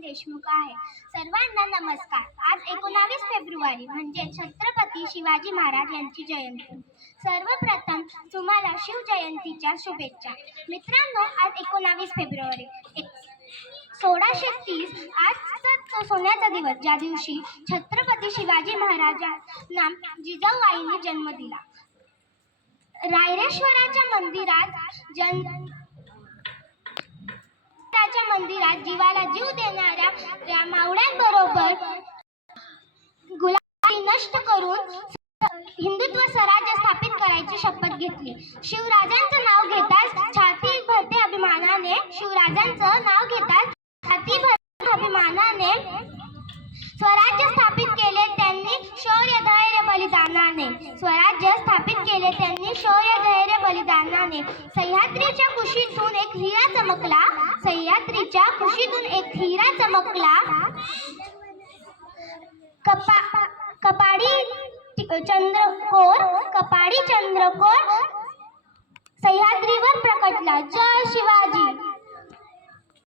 देशमुख आहे. सर्वांना नमस्कार. आज 19 फेब्रुवारी म्हणजे छत्रपती शिवाजी महाराज यांची जयंती. सर्वप्रथम तुम्हाला शिवजयंतीच्या शुभेच्छा. मित्रांनो, आज 19 फेब्रुवारी 1630 आजचा सोन्याचा दिवस, ज्या दिवशी छत्रपती शिवाजी महाराजांना जिजाऊबाईंनी जन्म दिला. रायरेश्वराच्या मंदिरात जीवाला जीव देणाऱ्या मावळ्यांबरोबर गुलामी नष्ट करून हिंदुत्व स्वराज्य स्थापित करायची शपथ घेतली. शिवराजांचं नाव घेताच छाती भरते अभिमानाने स्वराज्य स्थापित केले त्यांनी शौर्य धैर्य बलिदानाने. सह्याद्रीच्या कुशीतून एक हिरा चमकला. कपाडी चंद्रकोर सह्याद्रीवर प्रकटला. जय शिवाजी.